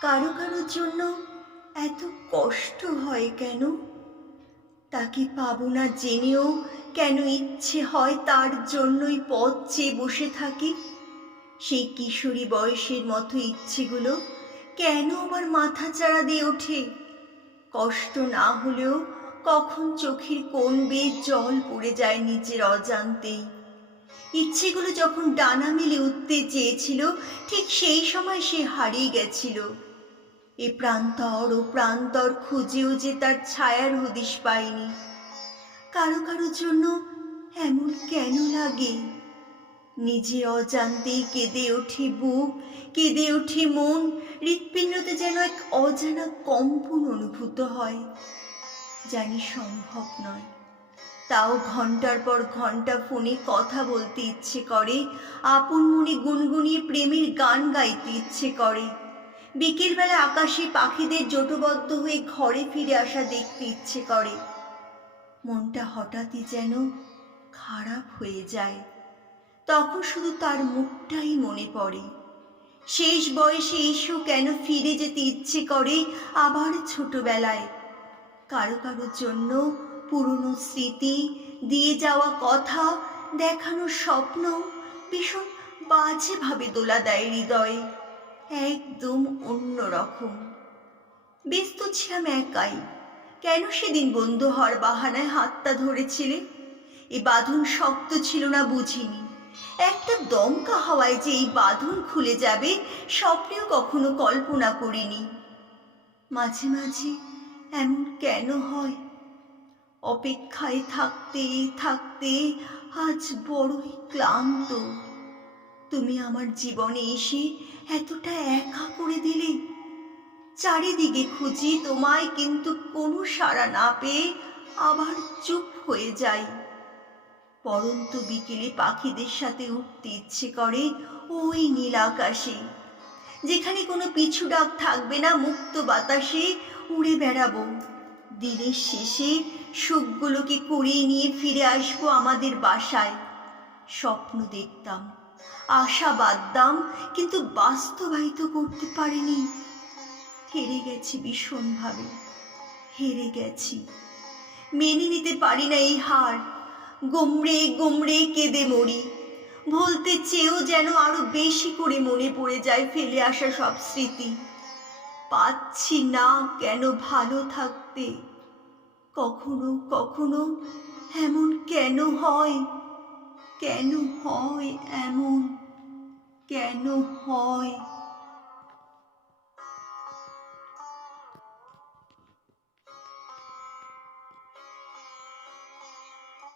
কারও কারোর জন্য এত কষ্ট হয় কেন? তাকে পাবো না জেনেও কেন ইচ্ছে হয় তার জন্যই পথ চেয়ে বসে থাকি? সেই কিশোরী বয়সের মতো ইচ্ছেগুলো কেন আবার মাথা চাড়া দিয়ে ওঠে? কষ্ট না হলেও কখন চোখের কোন বেয়ে জল পড়ে যায় নিজের অজান্তেই। ইচ্ছেগুলো যখন ডানা মেলে উঠতে চেয়েছিল, ঠিক সেই সময় সে হারিয়ে গেছিল। এ প্রান্তর ও প্রান্তর খুঁজেও যে তার ছায়ার হদিশ পায়নি কারও কারও জন্য এমন কেন লাগে? নিজে অজান্তেই কেঁদে ওঠে বুক, কেঁদে ওঠে মন, হৃৎপিণ্ডতে যেন এক অজানা কম্পন অনুভূত হয়। জানি সম্ভব নয়। তাও ঘণ্টার পর ঘণ্টা ফোনে কথা বলতে ইচ্ছে করে, আপন মনে গুনগুনিয়ে প্রেমের গান গাইতে ইচ্ছে করে। বিকেলবেলা আকাশে পাখিদের জোটবদ্ধ হয়ে ঘরে ফিরে আসা দেখতে ইচ্ছে করে। মনটা হঠাৎই যেন খারাপ হয়ে যায়। তখন শুধু তার মুখটাই মনে পড়ে। শেষ বয়সে এসেও কেন ফিরে যেতে ইচ্ছে করে আবার ছোটবেলায়। কারও কারোর জন্য পুরনো স্মৃতি, দিয়ে যাওয়া কথা দেখানো স্বপ্ন ভীষণ বাজেভাবে দোলা দেয় হৃদয়ে। একদম অন্য রকম ব্যস্ত ছিলাম একাই। কেন সেদিন বন্ধু হওয়ার বাহানায় হাতটা ধরেছিলে? এ বাঁধন শক্ত ছিল না বুঝিনি। একটা দমকা হাওয়ায় যে এই বাঁধন খুলে যাবে, স্বপ্নেও কখনো কল্পনা করিনি। মাঝে মাঝে এমন কেন হয়? অপেক্ষায় থাকতে থাকতে আজ বড়ই ক্লান্ত। তুমি আমার জীবনে এসে এতটা একা করে দিলে। চারিদিকে খুঁজি তোমায়, কিন্তু কোনো সাড়া না পেয়ে আবার চুপ হয়ে যাই। পরন্ত বিকেলে পাখিদের সাথে উঠতে ইচ্ছে করে ওই নীল আকাশে, যেখানে কোনো পিছু ডাক থাকবে না, মুক্ত বাতাসে উড়ে বেড়াবো। দিনের শেষে সুখগুলোকে কুড়িয়ে নিয়ে ফিরে আসব আমাদের বাসায়। স্বপ্ন দেখতাম আশা বাদতাম কিন্তু বাস্তবায়িত করতে পারিনি। হেরে গেছি ভীষণভাবে, হেরে গেছি। মেনে নিতে পারি না এই হার। গুমড়ে গুমড়ে কেঁদে মরি। ভুলতে চেয়েও যেন আরও বেশি করে মনে পড়ে যায় ফেলে আসা সব স্মৃতি। পাচ্ছি না কেন ভালো থাকতে। কখনো কখনো এমন কেন হয়? কেন হয় এমন কেন হয়